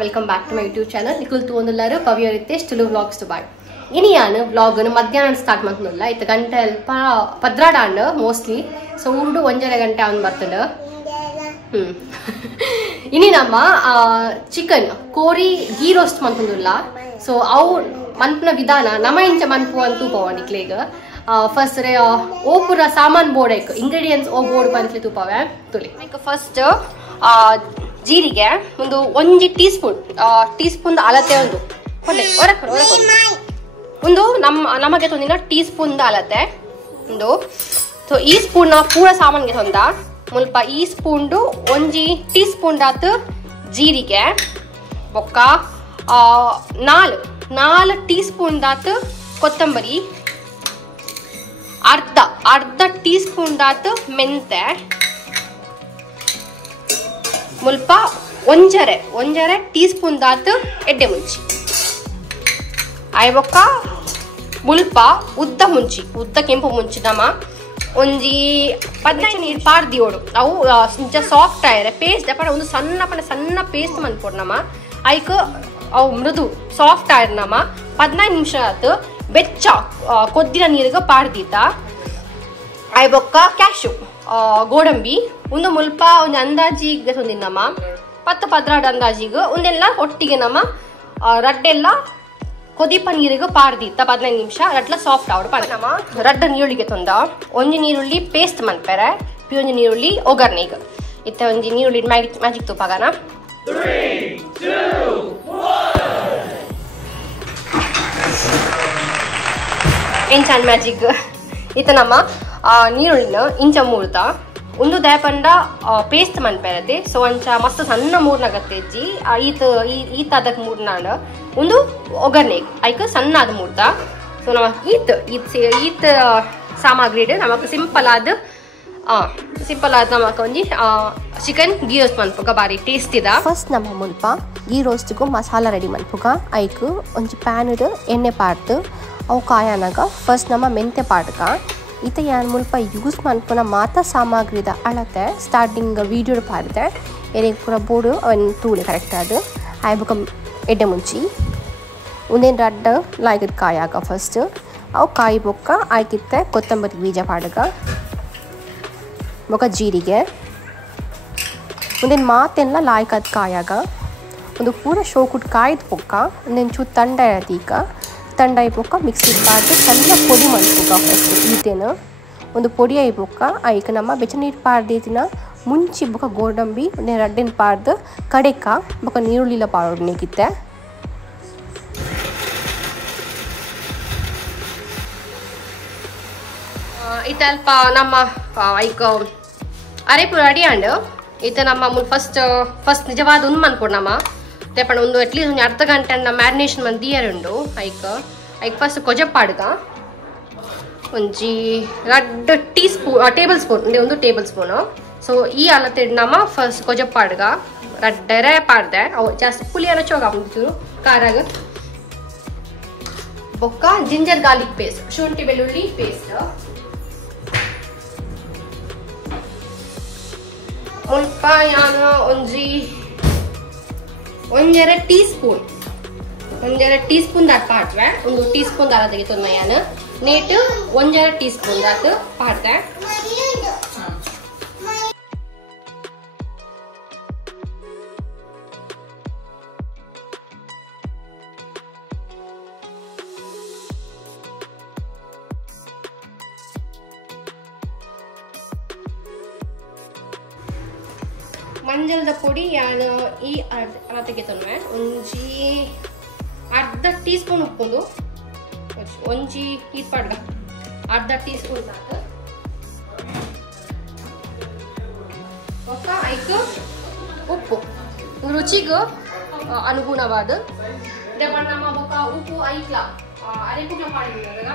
welcome back to my YouTube channel. Nikul tu ondullaru Bhavya Rithesh Tulu vlogs to buy. Ini yaanu vlog nu madhyanam start mantulla. Itu gante padrada mostly. So urdu 1.5 gante avun bartunda. Ini nama chicken kori ghee roast mantulla. So avu mantna vidana nama incha mantu antu povani klega. First opura saman board ingredients o board pantli tupave tuli. First ಜೀರಿಗೆ ಒಂದು 1 teaspoon ಅಳತೆ ಒಂದು ನಮಗೆ ತೊಂದಿನ teaspoon ಅಳತೆ ಒಂದು so ಈ spoon ಪೂರ ಸಾಮಾನ್ಗೆ ತೊಂದ ಮುಲ್ಪ ಈ ಸ್ಪೂನ್ 1 ಟೀಸ್ಪೂನ್ ಆತ ಜೀರಿಗೆ ಬೊಕ್ಕ 4 ಟೀಸ್ಪೂನ್ ಆತ ಕೊತ್ತಂಬರಿ ಅರ್ಧ ಟೀಸ್ಪೂನ್ ಆತ ಮೆಂತೆ ಮುಲ್ಪ ಒಂಜರೆ ಟೀಸ್ಪೂನ್ ದಾತ್ ಎಡ್ಡೆ ಮುಂಚಿ ಆಯ್ಬೊಕ್ಕ ಮುಲ್ಪ ಉದ್ದ ಕೆಂಪು ಮುಂಚಿ ನಮ ಒಂಜಿ 15 ನೀರು ಪಾರ್ದಿಯೋಡು ಅವು ಸಾಫ್ಟ್ ಆಯ್ರೆ ಪೇಸ್ಟ್ ಅಪ್ಪ ಒಂದು ಸಣ್ಣ ಪೇಸ್ಟ್ ಮನ್ಪೋಡು ನಮ ಐಕ್ ಅವು ಮೃದು ಸಾಫ್ಟ್ ಆಯ್ರ ನಮ 15 ನಿಮಿಷ ಆತು ಬೆಚ್ಚ ಕೊದ್ದಿನ ನೀರಿಗೆ ಪಾರ್ದಿತ್ತ ಆಯ್ಬೊಕ್ಕ ಕ್ಯಾಶು ಗೋಡಂಬಿ ಒಂದು ಮುಲ್ಪ ಒಂದು ಅಂದಾಜಿಗೆ ತಂದಿನಮ್ಮ 10 ಪದ್ರಾಡ ಅಂದಾಜಿಗೆ ಒಂದೆಲ್ಲ ಒಟ್ಟಿಗೆ ನಮ್ಮ ರಡ್ಡೆಲ್ಲ ಕೊದಿಪ ನೀರಿಗೆ ಪಾರ್ದಿತ್ತ 15 ನಿಮಿಷ ರಡ್ಲ ಸಾಫ್ಟ್ ಆವಡು ಪಾಡ ನಮ್ಮ ರಡ್ಡ ನೀರುಳ್ಳಿಗೆ ತಂದ ಒಂಜಿ ನೀರುಳ್ಳಿ ಪೇಸ್ಟ್ ಮನ್ಪೆರೆ ಒಂಜಿ ನೀರುಳ್ಳಿ ಒಗ್ಗರ್ನೆಗೆ ಇತ್ತ ಒಂಜಿ ನೀರುಳ್ಳಿ ಮ್ಯಾಜಿಕ್ ತುಪ್ಪಾಗನ 3 2 1 ಎಂಚಾನ್ ಮ್ಯಾಜಿಕ್ ಇತ್ತ ನಮ್ಮ ನೀರುಳ್ಳಿನ ಇಂಚ ಮೂರ್ತ ಒಂದು ದಯಪಂಡ ಪೇಸ್ಟ್ ಮನ್ಪೆರತೆ ಸೊ ಅಂಚ ಮಸ್ತ್ ಸಣ್ಣ ಮೂರ್ನಾಗತ್ತೆಜ್ಜಿ ಈತ ಅದಕ್ಕೆ ಮೂರ್ನಾಂಡ ಒಂದು ಒಗ್ಗರ್ನೆ ಐಕ್ ಸಣ್ಣ ಆದ ಮೂರ್ತ ಸೊ ನಮಕ್ ಈತ್ ಸಾಮಗ್ರಿ ನಮಕ್ ಸಿಂಪಲ್ ಆದ ನಮಕ್ ಒಂಜಿ ಚಿಕನ್ ಗೀ ರೋಸ್ಟ್ ಮನ್ಪುಗ ಬಾರಿ ಟೇಸ್ಟ್ ಇದ ಫಸ್ಟ್ ನಮ್ಮ ಮುಲ್ಪ ಗೀ ರೋಸ್ಟ್ಗೂ ಮಸಾಲ ರೆಡಿ ಮನ್ಪುಗ ಐಕ್ ಒಂಜಿ ಪ್ಯಾನ್ ಎಣ್ಣೆ ಪಾಡ್ದು ಅವು ಕಾಯನಾಗ ಫಸ್ಟ್ ನಮ್ಮ ಮೆಂತೆ ಪಾಡ್ಗ ಈತ ಯಾನ್ ಮುಲ್ಪ ಯೂಸ್ ಮನ್ಪುನ ಮಾತ ಸಾಮಗ್ರಿದ ಅಳತೆ ಸ್ಟಾರ್ಟಿಂಗ್ ವಿಡಿಯೋ ಪಾಡ್ದೆ ಏನಿಗೆ ಪೂರ ಬೋರ್ಡು ಅವನ್ ತೂಳೆ ಕರೆಕ್ಟ್ ಅದು ಆಯ್ಬುಕ ಎಡ್ಡೆ ಮುಂಚಿ ಒಂದೇನು ರಡ್ಡ ಲಾಯ್ಕದ ಕಾಯಾಗ ಫಸ್ಟ್ ಅವು ಕಾಯಿ ಬೊಕ್ಕ ಆಯ್ಕಿತ್ತೆ ಕೊತ್ತಂಬರಿ ಬೀಜ ಪಾಡ್ಗ ಬೊಕ್ಕ ಜೀರಿಗೆ ಒಂದೇನು ಮಾತೆಲ್ಲ ಲಾಯ್ಕದ ಕಾಯಾಗ ಒಂದು ಪೂರ ಶೋಕುಟ್ ಕಾಯ್ದು ಬೊಕ್ಕ ಒಂದೇನು ಚೂ ತಂಡ ಇರತೀಗ ತಂಡ ಐಬೊಕ್ಕ ಮಿಕ್ಸಿ ಪಾಡ್ದು ಸಣ್ಣ ಪೊಡಿ ಮಲ್ಪುಗ ಫಸ್ಟ್ ಈತೇನು ಒಂದು ಪೊಡಿ ಐಬೊಕ್ಕ ಐಕ ನಮ್ಮ ಬೆಚ್ಚ ನೀರು ಪಾಡ್ದಿನ ಮುಂಚಿ ಬೊಕ್ಕ ಗೋಡಂಬಿ ರಡ್ಡಿನ ಪಾಡ್ದು ಕಡೆಕ ಬೊಕ್ಕ ನೀರುಳ್ಳಿಲ ಪಾಡೋಡ್ನೇಗಿತ್ತೆ ಈತ ಅಲ್ಪ ನಮ್ಮ ಐಕ ಅರೆಪು ರೆಡಿ ಅಂಡ್ ಈತ ನಮ್ಮ ಫಸ್ಟ್ ನಿಜವಾದ ಒಂದು ಮನ್ಕೊಡು ನಮ್ಮ ತೆಪಣ ಒಂದು ಅಟ್ಲೀಸ್ಟ್ ಒಂದು ಅರ್ಧ ಗಂಟೆ ಮ್ಯಾರಿನೇಷನ್ ಮಂದಿ ಉಂಡು ಐಕ್ ಫಸ್ಟ್ ಕೊಜಪ್ಪಾಡ್ಗ ಒಂಜಿ ರಡ್ಡ್ ಟೇಬಲ್ ಸ್ಪೂನ್ ಒಂದು ಟೇಬಲ್ ಸ್ಪೂನು ಸೊ ಈ ಅಲತೆ ನಮ್ಮ ಫಸ್ಟ್ ಕೊಜಪ್ಪಾಡ್ಗ ರಡ್ಡರೆ ಪಾಡ್ದೆ ಅವು ಜಾಸ್ತಿ ಪುಲಿ ಅನಚೋಗ ಒಂಚೂರು ಖಾರಾಗ ಬೊಕ್ಕ ಜಿಂಜರ್ ಗಾರ್ಲಿಕ್ ಪೇಸ್ಟ್ ಶುಂಠಿ ಬೆಳ್ಳುಳ್ಳಿ ಪೇಸ್ಟ್ ಮುಲ್ಪ ಯಾನು ಒಂಜರೆ ಟೀಸ್ಪೂನ್ ದಾಟ್ ಪಾಡ್ವೆ ಒಂದು ಟೀಸ್ಪೂನ್ ದಾರ ತೆಗಿತೊಂದ ಯಾನು ನೇಟ್ ಒಂಜರೆ ಟೀಸ್ಪೂನ್ ದಾಟ್ ಪಾಡ್ದೆ ಮಂಜಲ್ದ ಪೊಡಿ ಯಾನು ಈ ಅಳತೆಗೆ ತೊಂದ್ರೆ ಒಂಜಿ ಅರ್ಧ ಟೀಸ್ಪೂನ್ ಉಪ್ಪುಂದು ಒಂಜಿ ಈಪಾಡ್ಗ ಅರ್ಧ ಟೀಸ್ಪೂನ್ ಸಾಕು ಒಕ್ಕ ಐಕ್ ಉಪ್ಪು ರುಚಿಗೆ ಅನುಗುಣವಾದ ನಮ್ಮ ಬೊಕ್ಕ ಉಪ್ಪು ಐಕ್ಲ ಅರೆಪುಗ್ಲ ಪಾಡಿದಾಗ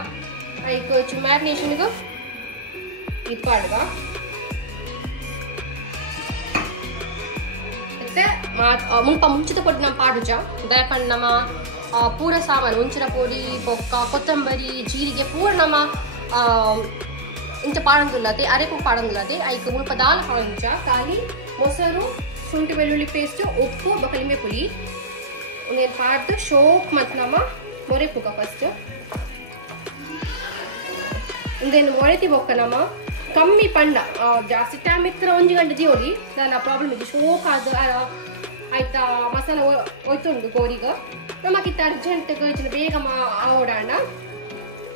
ಐಕ್ ಚು ಮ್ಯಾರಿನೇಷನ್ಗೆ ಈಪಾಡ್ಗ ಮುಲ್ಪ ಮುಂಚಿತ ಪೊಡಿ ನಮ್ಮ ಪಾಡುಜ ದಯಪಂಡ್ ನಮ್ಮ ಪೂರ ಸಾಮಾನು ಮುಂಚಿನ ಪೊಡಿ ಬೊಕ್ಕ ಕೊತ್ತಂಬರಿ ಜೀರಿಗೆ ಪೂರ ನಮ್ಮ ಇಂಚ ಪಾಡಂದುಲ್ಲದೆ ಅರೆಕು ಪಾಡಂದುಲ್ಲದೆ ಐಕ್ ಮುಲ್ಪ ದಾಲ್ ಹಾಂಚ ಖಾಲಿ ಮೊಸರು ಶುಂಠಿ ಬೆಳ್ಳುಳ್ಳಿ ಪೇಸ್ಟ್ ಉಪ್ಪು ಬೊಕ್ಕ ಲಿಂಬೆ ಪುಳಿ ಒಂದೇ ಪಾರ್ದು ಶೋಕ್ ಮತ್ತು ನಮ್ಮ ಮೊರೆ ಪುಗ ಫಸ್ಟ್ ಒಂದೇನು ಮೊರೆತಿ ಬೊಕ್ಕ ನಮ್ಮ ಕಮ್ಮಿ ಪಂಡ ಜಾಸ್ತಿ ಟೈಮ್ ಇತ್ತರ 1 ಗಂಟೆ ಜೀವಲಿ ನನ್ನ ಪ್ರಾಬ್ಲಮ್ ಇದೆ ಶೋಕ್ ಅದು ಆಯ್ತಾ ಮಸಾಲ ಒಯ್ತುಂಡು ಕೋರಿಗೆ ನಮಗಿತ್ತ ಅರ್ಜೆಂಟ್ ಬೇಗ ಓಡಾಡ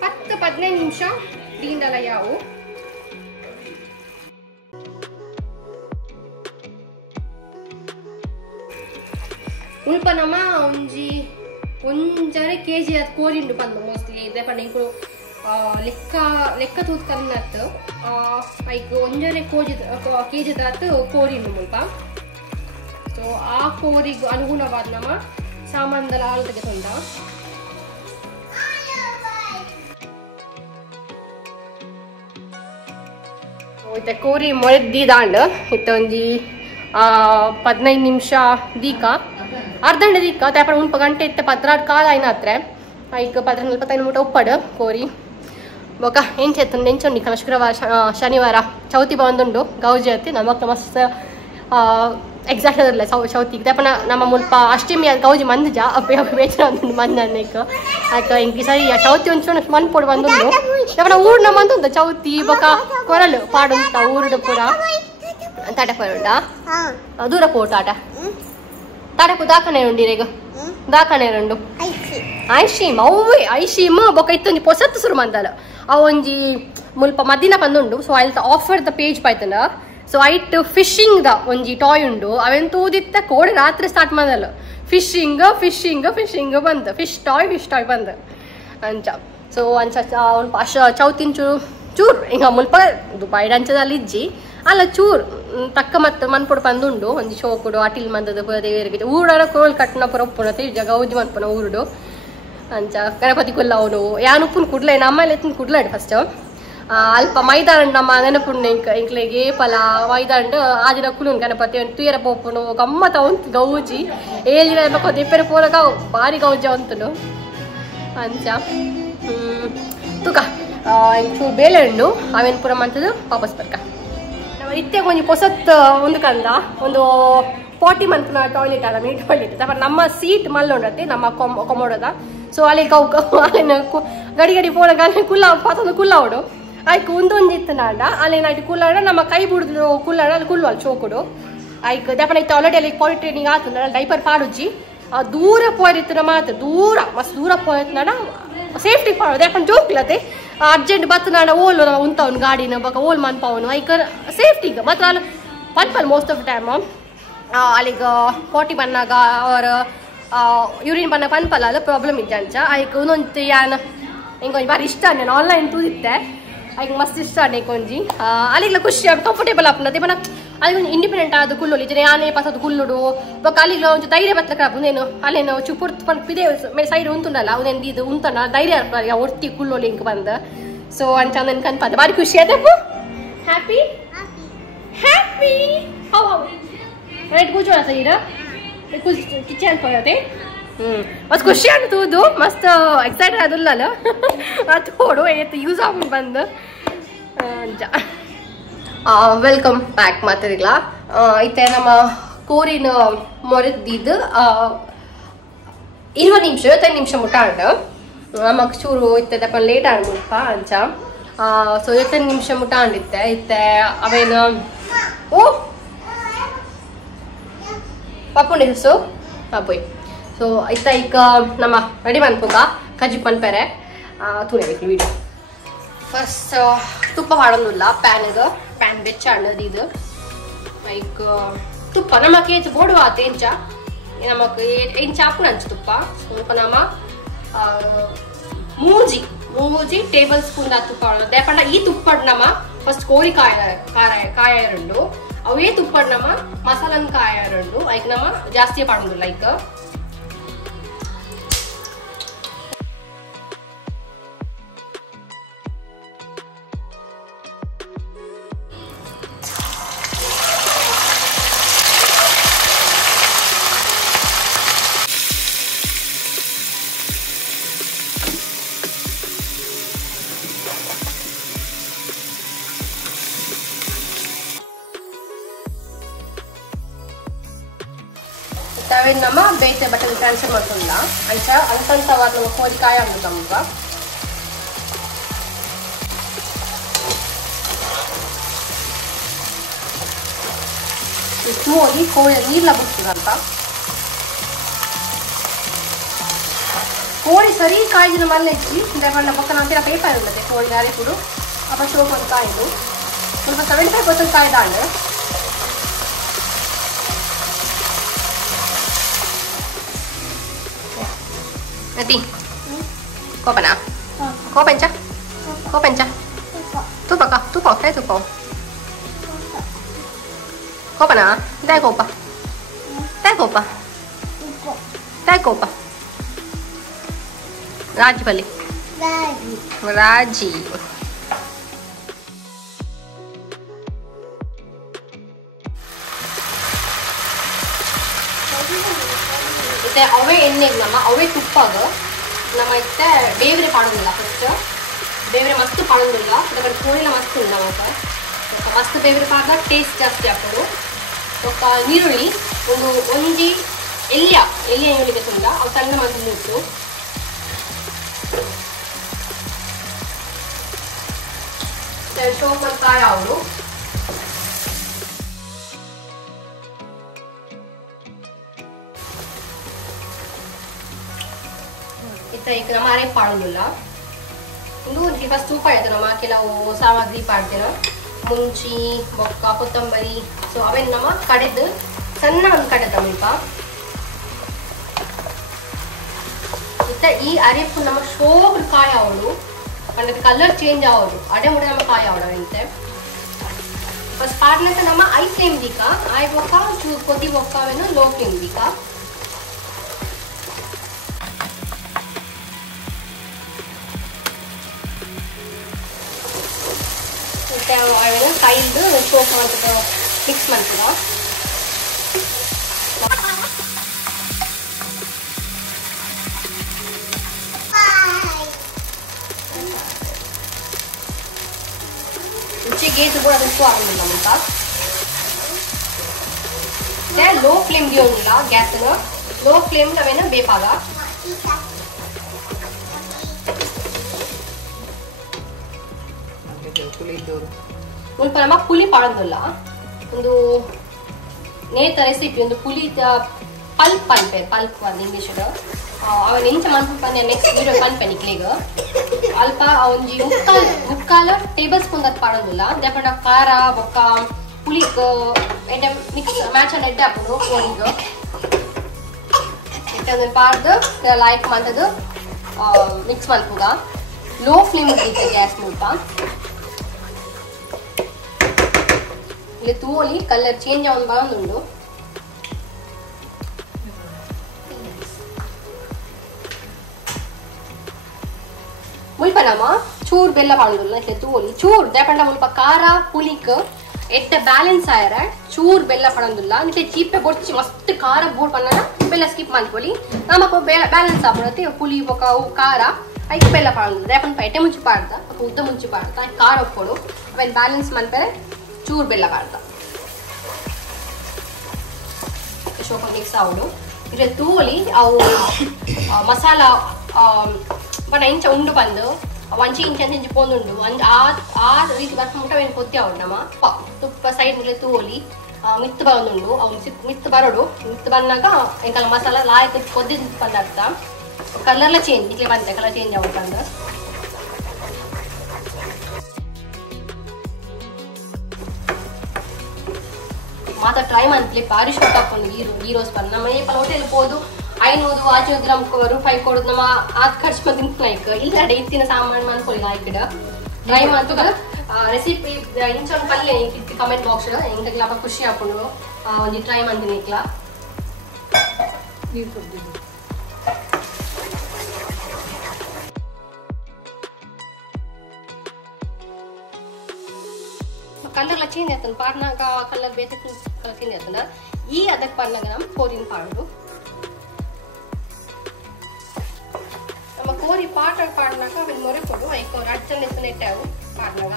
10-15 ನಿಮಿಷ ದೀಂಡಲ ಯಾವು ಉಲ್ಪ ನಮ್ಮ ಒಂಜರೆ ಕೆಜಿ ಅದು ಕೋರಿಂಡು ಬಂದು ಮೋಸ್ಟ್ಲಿ ಇದೇ ಪಂಡ ಇಂಕು ಲೆಕ್ಕ ತೂತ್ ಕನ್ನತ್ತು ಐಕ್ ಒಂಜರೆ ಕೆಜಿ ದಾತು ಕೋರಿಂಡು ಮುಲ್ಪ ಸೊ ಆ ಕೋರಿಗೆ ಅನುಗುಣವಾದ ನಮ್ಮ ಸಾಮಾನ್ದಲ ಹಾಲು ತೆಗೆದುಕೊಂಡ ಇತ್ತೆ ಕೋರಿ ಮೊಳೆದ್ದಿ ದಾಂಡ್ ಇತ್ತ ಒಂಜಿ 15 ನಿಮಿಷ ದೀಕ ಅರ್ಧ ಗಂಟೆ ದೀಕ ತಾಪಡ ಉಂಪ ಗಂಟೆ ಇತ್ತೆ 16 ಕಾಲ ಆಯ್ನ ಹತ್ರ ಐಕ್ 14-45 ನಿಮಿಷ ಉಪ್ಪಡು ಕೋರಿ ಬೊಕ ಏನ್ ಚೇತನ್ ನೆಂಚೊಂಡಿ ಕಣ ಶುಕ್ರವಾರ ಶನಿವಾರ ಚೌತಿ ಬಂದುಂಡು ಗೌಜಿ ಹತ್ತಿ ನಮಕ್ ಮಸ್ತ್ ಎಕ್ಸಾಕ್ಟ್ ಅದರಲ್ಲ ಚೌತಿಗೆ ತಾಪಣ ನಮ್ಮ ಮುಲ್ಪ ಅಷ್ಟಮಿ ಗೌಜಿ ಮಂದಜ ಬೇಚನ ಅಂದುಂಡು ಮಂದನ್ನೇಕ ಆಯ್ಕ ಇಂಕಿ ಸರಿ ಚೌತಿ ಒಂಚೂರು ಮನ್ ಪೊಡು ಬಂದುಂಡು ತಾಪಣ ಊರ್ನ ಮಂದುಂದ ಚೌತಿ ಬೊಕ ಕೊರಲು ಪಾಡುಂತ ಊರುಡು ಪೂರ ತಾಟ ಪರುಂಡ ದೂರ ಪೋಟ ಆಟ ತಾಟಕು ದಾಖನೆ ಉಂಡಿರ ಈಗ ದಾಖನೆ ಉಂಡು ಐಶೀಮ್ ಅವೇ ಐಶೀಮ್ ಬೊಕ ಇತ್ತೊಂಜಿ ಪೊಸತ್ತು ಸುರು ಮಂದಲ ಅವು ಒಂಜಿ ಮುಲ್ಪ ಮದ್ದಿನ ಬಂದುಂಡು so I offer the page ಪಾಯ್ತನ ಸೊ ಐಟ್ ಫಿಶಿಂಗ್ ದ ಒಂಜಿ ಟಾಯ್ ಉಂಡು ಅವೆನ್ ತೂದಿತ್ತ ಕೋಡೆ ರಾತ್ರಿ ಸ್ಟಾರ್ಟ್ ಮಾಡಲ್ಲ ಫಿಶಿಂಗ್ ಬಂದ ಫಿಶ್ ಟಾಯ್ ಬಂದ ಅಂಚ ಸೊ ಅಂಚ ಮುಲ್ಪ ಚೌತಿನ ಚೂರು ಹಿಂಗ ಮುಲ್ಪ ದುಬಾಯಿ ಅಂಚದಲ್ಲಿ ಇಜ್ಜಿ ಅಲ್ಲ ಚೂರು ತಕ್ಕ ಮತ್ತೆ ಮನ್ಪುಡು ಬಂದುಂಡು ಒಂಜಿ ಶೋಕುಡು ಅಟಿಲ್ ಮಂದದ ಪುರದೇವರಿಗೆ ಊರಾಡ ಕೋಲ್ ಕಟ್ನ ಪುರ ಉಪ್ಪುನ ತಿರ್ಜ ಗೌಜಿ ಮನ್ಪುನ ಊರುಡು ಅಂಚ ಗಣಪತಿ ಕುಲ್ಲ ಅವನು ಯಾನು ಉಪ್ಪುನ ಕುಡ್ಲೆ ನಮ್ಮಲ್ಲಿ ಎತ್ತಿನ ಕುಡ್ಲಾಡು ಫಸ್ಟ್ ಅಲ್ಪ ಮೈದಾಂಡ್ ನಮ್ಮ ನೆನಪುಂಡು ಇಂಕ್ಲೆಗೆ ಪಲ ಮೈದಾಂಡ್ ಆದಿನ ಕುಲುನ್ ಗಣಪತಿ ತುಯರ ಪೋಪುನು ಗಮ್ಮತ್ತ ಉಂಟು ಗೌಜಿ ಏಳಿನ ದೆಪ್ಪೆರ ಪೂರಗ ಭಾರಿ ಗೌಜ ಉಂಟು ಅಂಚ ತುಕ ಚೂರು ಬೇಳೆ ಉಂಡು ಅವೇನು ಪೂರ ಮಾಡ್ತದ್ದು ವಾಪಸ್ ಬರ್ಕ ಇತ್ತೆ ಒಂಜಿ ಪೊಸತ್ ಒಂದು ಕಂದ ಒಂದು 40 ಮಂತ್ನ ಟಾಯ್ಲೆಟ್ ಅದ ನೀಟ್ ಟಾಯ್ಲೆಟ್ ತಾಪ ನಮ್ಮ ಸೀಟ್ ಮಲ್ಲ ಉಂಡತ್ತೆ ನಮ್ಮ ಕೊಮೋಡದ ಸೊ ಅಲ್ಲಿ ಅಲ್ಲಿನ ಗಡಿ ಪೋಲ ಕುಲ್ಲ ಪಾತೊಂದು ಕುಲ್ಲ ಉಡು ಆಯ್ಕೆ ಒಂದೊಂದು ಇತ್ತು ನಾಡ ಅಲ್ಲಿ ನೈಟ್ ಕುಲ್ಲಾಡ ನಮ್ಮ ಕೈ ಬಿಡುದು ಕುಲ್ಲಾಡ ಅಲ್ಲಿ ಕುಲ್ಲು ಅಲ್ಲಿ ಚೋಕುಡು ಆಯ್ಕೆ ದಪ್ಪನ ಇತ್ತು ಆಲ್ರೆಡಿ ಅಲ್ಲಿ ಪಾಲಿ ಟ್ರೈನಿಂಗ್ ಆತಂದ ಡೈಪರ್ ಪಾಡುಜ್ಜಿ ದೂರ ಪೋರಿತ್ತು ಮಾತು ದೂರ ಮಸ್ತ್ ದೂರ ಪೋಯ್ತು ನಾಡ ಸೇಫ್ಟಿ ಪಾಡೋದು ಯಾಕಂದ್ರೆ ಜೋಕ್ಲತೆ ಅರ್ಜೆಂಟ್ ಬತ್ತು ನಾಡ ಓಲು ನಾವು ಉಂತವನು ಗಾಡಿನ ಬಕ ಓಲ್ ಮನ್ಪವನು ಐಕ ಸೇಫ್ಟಿಗೆ ಮತ್ತು ಅಲ್ಲಿ ಪನ್ಪಲ್ ಮೋಸ್ಟ್ ಆಫ್ ಟೈಮ್ ಅಲ್ಲಿಗ ಪೋಟಿ ಬನ್ನಾಗ ಅವರ ಯೂರಿನ್ ಬನ್ನ ಪನ್ಪಲ್ಲ ಅದು ಪ್ರಾಬ್ಲಮ್ ಇದ್ದೆ ಅಂಚ ಐಕ್ ಒಂದೊಂದು ಯಾನ ಹಿಂಗೊಂದು ಬಾರಿ ಇಷ್ಟ ನಾನು ಆನ್ಲೈನ್ ತೂದಿತ್ತೆ ಐಕ್ ಮಸ್ತ್ ಇಷ್ಟ ಅಣ್ಣ ಕೊಂಜಿ ಅಲ್ಲಿಗ್ಲ ಖುಷಿ ಕಂಫರ್ಟೇಬಲ್ ಆಗ್ನತೆ ಬನ ಅಲ್ಲಿ ಒಂದು ಇಂಡಿಪೆಂಡೆಂಟ್ ಆದ ಕುಲ್ಲುಲಿ ಇದ್ರೆ ಯಾನೇ ಪಸದು ಕುಲ್ಲುಡು ಬೊಕ ಅಲ್ಲಿಗ್ಲ ಒಂದು ಧೈರ್ಯ ಬತ್ತಕ ಉಂದೇನು ಅಲ್ಲೇನು ಚುಪುರ್ತ್ ಪಂಡ್ ಪಿದೆ ಸೈಡ್ ಉಂತುಂಡಲ್ಲ ಅವನೇನು ಇದು ಉಂತಣ್ಣ ಧೈರ್ಯ ಇರ್ತಾರೆ ಒರ್ತಿ ಕುಲ್ಲೋಲಿ ಇಂಕ್ ಬಂದ ಸೊ ಅಂಚ ನನ್ನ ಕನ್ಪದ ಬಾರಿ ಖುಷಿ ಆಯ್ತಪ್ಪು ಹ್ಯಾಪಿ ಹೌ ರೈಟ್ ಕೂಚೋಣ ಸೈಡ್ ಕಿಚನ್ ಪೋಯತೆ ಮಸ್ತ್ ಖುಷಿ ಅನ್ತೂದು ಮಸ್ತ್ ಎಕ್ಸೈಟೆಡ್ ಆದಲ್ಲ ಅದು ಹೊಡು ಏನೈತೆ ಯೂಸ್ ಆಗ್ಬಿಟ್ಟು ಬಂದು ಅಂಚ ವೆಲ್ಕಮ್ ಬ್ಯಾಕ್ ಮಾತಾಡಿಗ್ಲಾ ಐತೆ ನಮ್ಮ ಕೋರಿನ ಮೊರೆದಿದ್ದು 20 ನಿಮಿಷ 25 ನಿಮಿಷ ಮುಟ್ಟ ಆಂಡ ನಮಕ್ ಚೂರು ಇತ್ತದಪ್ಪ ಲೇಟ್ ಆಡ್ಬಿಡ್ಪ ಅಂಚ ಸೊ 25 ನಿಮಿಷ ಮುಟ್ಟ ಆಂಡಿತ್ತೆ ಇತ್ತೆ ಅವೇನು ಓ ಪಪ್ಪುಂಡಿ ಹೆಸು ಅಪ್ಪೋಯ್ ಸೊ ಇತ್ತ ಈಗ ನಮ್ಮ ರೆಡಿ ಮನ್ಪುಗ ಕಜ್ಜಿ ಪನ್ಪೆರೆ ತುಳಿಬೇಕು ವಿಡಿಯೋ ಫಸ್ಟ್ ತುಪ್ಪ ಮಾಡೋದಿಲ್ಲ ಪ್ಯಾನ್ ಬೆಚ್ಚ ಅನ್ನೋದು ಇದು ಲೈಕ್ ತುಪ್ಪ ನಮಕ್ ಏಜ್ ಬೋಡುವ ಆತ ಎಂಚ ನಮಕ್ ಎಂಚ ಆಪುನ ಅಂಚ ತುಪ್ಪ ಸ್ವಲ್ಪ ನಮ್ಮ ಮೂಜಿ ಟೇಬಲ್ ಸ್ಪೂನ್ ತುಪ್ಪ ಮಾಡೋದು ಯಾಕಂದ್ರೆ ಈ ತುಪ್ಪ ನಮ್ಮ ಫಸ್ಟ್ ಕೋಳಿ ಕಾಯ ಎರಡು ಅವೇ ತುಪ್ಪ ನಮ್ಮ ಮಸಾಲನ್ ಕಾಯ ಎರಡು ಲೈಕ್ ನಮ್ಮ ಜಾಸ್ತಿ ಮಾಡೋದು ಲೈಕ್ ಅವೇನು ನಮ್ಮ ಬೇತೆ ಬಟ್ಟೆ ಟ್ರಾನ್ಸ್ಫರ್ ಮಾಡ್ಕೊಂಡಿಲ್ಲ ಅಂತಂತವಾದ ನಮ್ಮ ಕೋರಿಕಾಯ ಅಂದು ನಮ್ಗ ನೋಡಿ ಕೋಳಿ ನೀರ್ಲ ಬಿಡ್ತದಂತ ಕೋಳಿ ಸರಿ ಕಾಯ್ದಿನ ಮಲ್ಲ ಇಚ್ಚಿ ಇಂದ ಪಕ್ಕ ನಂತರ ಪೇಪರ್ ಇರ್ತದೆ ಕೋಳಿ ಯಾರಿ ಕೂಡ ಅಪ್ಪ ಶೋಕ್ ಒಂದು ಕಾಯ್ದು ಸ್ವಲ್ಪ 75% ಕಾಯ್ದಾಂಡು Nanti, kau apa nak? Kau apa encah? Kau apa encah? Tu apa kau? Tu apa? Saya tu kau. Kau apa nak? Dah kau apa? Dah kau apa? Dah kau apa? Raji balik. Raji. Raji. Itu awal ini nama awal tuppaga nama itu beberapa padanilla first beberapa mastu padanilla dapat koolila mastu ulla maka mastu beberapa pada taste ಜಾಸ್ತಿ ಹಾಕೋದು ಒಕ್ಕ ನೀರುಳ್ಳಿ ಒಂದು ಒಂಜಿ ಎಲ್ಲಿಯ ಈರುಳ್ಳಿಗೆ ತುಂಡ ಅವು ಸಣ್ಣ ಮಾಡಿ ಮುಟ್ಟು ಶೋಕಂಕಾಯ ಅವರು ಈಗ ನಮ್ಮ ಅರೆ ಪಾಡೋದಿಲ್ಲ ಒಂದು ಫಸ್ಟ್ ತೂಕ ಆಯ್ತು ನಮ್ಮ ಕೆಲವು ಸಾಮಗ್ರಿ ಪಾಡ್ತೇನೆ ಮುಂಚಿ ಬೊಕ್ಕ ಕೊತ್ತಂಬರಿ ಸೊ ಅವೇನು ನಮ್ಮ ಕಡೆದು ಸಣ್ಣ ಒಂದು ಕಡೆದ ಮುಲ್ಪ ಇತ್ತ ಈ ಅರೆಪ್ಪು ನಮ್ಮ ಶೋಗ್ರು ಕಾಯ ಅವಳು ಅಂದ್ರೆ ಕಲರ್ ಚೇಂಜ್ ಆಗೋದು ಅಡೆ ಮುಡೆ ನಮ್ಮ ಕಾಯ ಅವಳು ಅಂತೆ ಫಸ್ಟ್ ಪಾಡ್ನಕ ನಮ್ಮ ಐ ಫ್ಲೇಮ್ ದೀಕ ಆಯ್ ಬೊಕ್ಕ ಕೊತಿ ಬೊಕ್ಕ ಅವೇನು ಲೋ ಫ್ಲೇಮ್ ದೀಕ ಕೈದು ಸೋಪ್ ಮಾಡ್ತದ ಮಿಕ್ಸ್ ಮಾಡ್ತದ ರುಚಿಗೆ ಇದು ಕೂಡ ಉಪ್ಪು ಆಗೋದಿಲ್ಲ ಅಂತ ಲೋ ಫ್ಲೇಮ್ ದಿಯೋದಿಲ್ಲ ಗ್ಯಾಸ್ನ ಲೋ ಫ್ಲೇಮ್ ನಾವೇನ ಬೇಪಾಗ ಸ್ವಲ್ಪ ನಮ್ಮ ಪುಳಿ ಪಾಡೋದಿಲ್ಲ ಒಂದು ನೇತ ರೆಸಿಪಿ ಒಂದು ಪುಳಿ ಪಲ್ಪ್ ಅನ್ಪೆ ಪಲ್ಪ್ ಒಂದು ಇಂಗ್ಲೀಷ್ ಅವನ್ ಎಂಚ ಮನ್ಪನೆ ನೆಕ್ಸ್ಟ್ ವೀಡಿಯೋ ಪನ್ಪೆನಿ ಕ್ಲೀಗ ಅಲ್ಪ ಒಂಜಿ ಮುಕ್ಕಾಲು ಟೇಬಲ್ ಸ್ಪೂನ್ ಅದು ಪಾಡೋದಿಲ್ಲ ದೇಪಂಡ ಖಾರ ಬೊಕ್ಕ ಪುಳಿಗ್ ಐಟಮ್ ಮಿಕ್ಸ್ ಮ್ಯಾಚ್ ಅನ್ನ ಎಡ್ಡೆ ಹಾಕೋದು ಕೋಳಿಗೆ ಇಟ್ಟದನ್ನ ಪಾಡ್ದು ಲೈಕ್ ಮಂತದ್ದು ಮಿಕ್ಸ್ ಮಲ್ಪುಗ ಲೋ ಫ್ಲೇಮ್ ಇರ್ತೈತೆ ಗ್ಯಾಸ್ ಮುಲ್ಪ ಇಲ್ಲಿ ತೂಲಿ ಕಲರ್ ಚೇಂಜ್ ಆಗೋದು ಬಾಂದುಂಡು ಮುಲ್ಪ ನಮ್ಮ ಚೂರ್ ಬೆಲ್ಲ ಬಾಂದುಲ್ಲ ಇಟ್ಲೆ ತೂಲಿ ಚೂರ್ ದೇಪಂಡ ಮುಲ್ಪ ಖಾರ ಪುಳಿಕ್ ಎಟ್ಟ ಬ್ಯಾಲೆನ್ಸ್ ಆಯರ ಚೂರ್ ಬೆಲ್ಲ ಪಡಂದುಲ್ಲ ಇಟ್ಲೆ ಚೀಪೆ ಬೊಡ್ಚಿ ಮಸ್ತ್ ಖಾರ ಬೋಡ್ ಪನ್ನನ ಬೆಲ್ಲ ಸ್ಕಿಪ್ ಮಾಡ್ಕೊಳ್ಳಿ ನಮಕ್ ಬ್ಯಾಲೆನ್ಸ್ ಆಗ್ಬಿಡತ್ತೆ ಪುಳಿ ಬೊಕ ಖಾರ ಐಕ್ ಬೆಲ್ಲ ಪಡಂದು ದೇಪಂಡ ಎಟ್ಟೆ ಮುಂಚೆ ಪಾಡ್ದ ಉದ್ದ ಮುಂಚೆ ಪಾಡ್ದ ಖಾರ ಒಕ್ಕೊಡು ಅವೇನು ಬ್ಯಾಲೆನ್ಸ್ ಮಾಡ್ತಾರೆ ಚೂರ್ ಬೆಲ್ಲ ಪಾಡ್ದ ಶೋಕ ಮಿಕ್ಸ್ ಆಗೋದು ಇದ್ರ ತೂಲಿ ಅವು ಮಸಾಲ ಬಟ್ ಇಂಚ ಉಂಡು ಬಂದು ಒಂಚಿ ಇಂಚ ಅಂತ ಇಂಚ ಪೋಂದುಂಡು ಒಂದು ಆ ರೀತಿ ಬರ್ಕೊಂಬಿಟ್ಟು ಅವೇನು ಕೊತ್ತಿ ಅವ್ರು ನಮ್ಮ ತುಪ್ಪ ಸೈಡ್ ಮೇಲೆ ತೂಲಿ ಮಿತ್ತು ಬಂದುಂಡು ಅವು ಮಿತ್ತು ಬರೋಡು ಮಿತ್ತು ಬಂದಾಗ ಎಂಕಲ್ಲ ಮಸಾಲ ಲಾಯಕ್ ಕೊದ್ದಿದ್ದು ಬಂದಾಗ್ತಾ ಕಲರ್ಲ ಚೇಂಜ್ ಇಟ್ಲೆ ಬಂತೆ ಕಲರ್ ಚೇಂಜ್ ಆಗ್ಬಿಟ್ಟು ಮಾತ್ರ ಟ್ರೈ ಮಾಡ್ಲಿ ಭಾರಿ ಶಾಕ್ ಹಾಕೊಂಡು ಈ ರೋಸ್ ಬಂದು ನಮ್ಮ ಏಪಲ್ ಹೋಟೆಲ್ ಹೋದು 500 ಆಚೆ ನಮ್ಗೆ ರೂಪಾಯಿ ಕೊಡೋದು ನಮ್ಮ ಆದ್ ಖರ್ಚು ಮತ್ತೆ ನಾಯ್ಕ ಇಲ್ಲ ಇತ್ತಿನ ಸಾಮಾನು ಮಾಡ್ಕೊಳ್ಳಿ ಆಯ್ಕಡ ಟ್ರೈ ಮಾಡ್ತದ ರೆಸಿಪಿ ಇಂಚೊಂದು ಪಲ್ಯ ಇತ್ತು ಕಮೆಂಟ್ ಬಾಕ್ಸ್ ಹೆಂಗಾಗ್ಲ ಖುಷಿ ಹಾಕೊಂಡು ಒಂದು ಟ್ರೈ ಮಾಡ್ತೀನಿ ಇಕ್ಲ ಕಲರ್ ಚೇಂಜ್ ಆಯ್ತನ ಪಾಡ್ನಾಗ ಕಲರ್ ಬೇತೆ ಕಲರ್ ಚೇಂಜ್ ಆಯ್ತನ ಈ ಅದಕ್ಕೆ ಪಾಡ್ನಾಗ ನಮ್ಮ ಕೋರಿನ ಪಾಡು ನಮ್ಮ ಕೋರಿ ಪಾಡ್ನಾಗ ಅವೆಲ್ಲ ಮೊರೆ ಕೊಡು ಐಕ ಅವ್ರು ಅಡ್ಜನ್ ಎತ್ತನ ಇಟ್ಟಾವು ಪಾಡ್ನಾಗ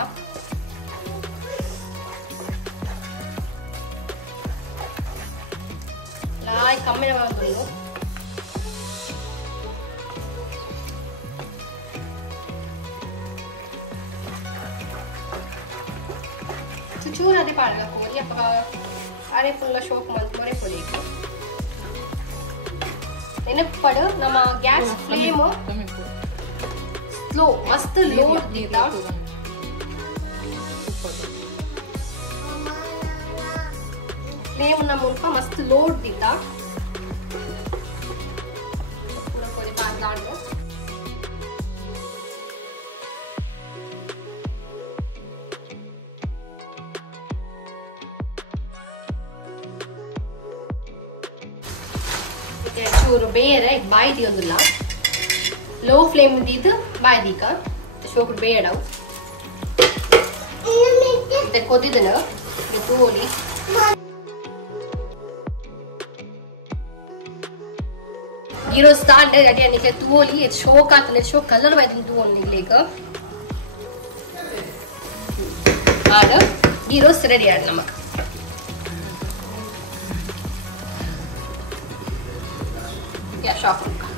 ಲಾಯ್ಕ್ ಕಮ್ಮಿ ಬಂದು ಚೂಚೂರು ಅದೇ ಪಾಡ್ಬೇಕು ಯಪ್ಪ ಅರೆ ಫುಲ್ಲ ಶೋಕ್ ಮಂತ್ ಮೊರೆ ಪೊಲಿಕು ನೆನಪಡು ನಮ್ಮ ಗ್ಯಾಸ್ ಫ್ಲೇಮ್ ಸ್ಲೋ ಮಸ್ತ್ ಲೋ ಇದ್ದಿದ್ದ ಫ್ಲೇಮ್ ನಮ್ಮ ಉಲ್ಪ ಮಸ್ತ್ ಲೋ ಇದ್ದಿದ್ದ ಚೂರು ಬೇರೆ ಬಾಯ್ದಿ ಒಂದಿಲ್ಲ ಲೋ ಫ್ಲೇಮ್ ಇದ್ದಿದ್ದು ಬಾಯ್ದಿಕ ಶೋಕು ಬೇಡವು ಕೊದ್ದಿದ್ದನು ತೂಲಿ ಗೀರೋ ಸ್ಟಾರ್ಟ್ ಅಡಿಯ ನಿಕ್ಕೆ ತೂಲಿ ಶೋಕ್ ಆತನೆ ಶೋಕ್ ಕಲರ್ ಬಾಯ್ದಿನ ತೂವನ್ ನಿಗ್ಲೇಕ ಆಗ ಗೀರೋಸ್ ರೆಡಿ ಆಡ್ ನಮಕ್ या शॉप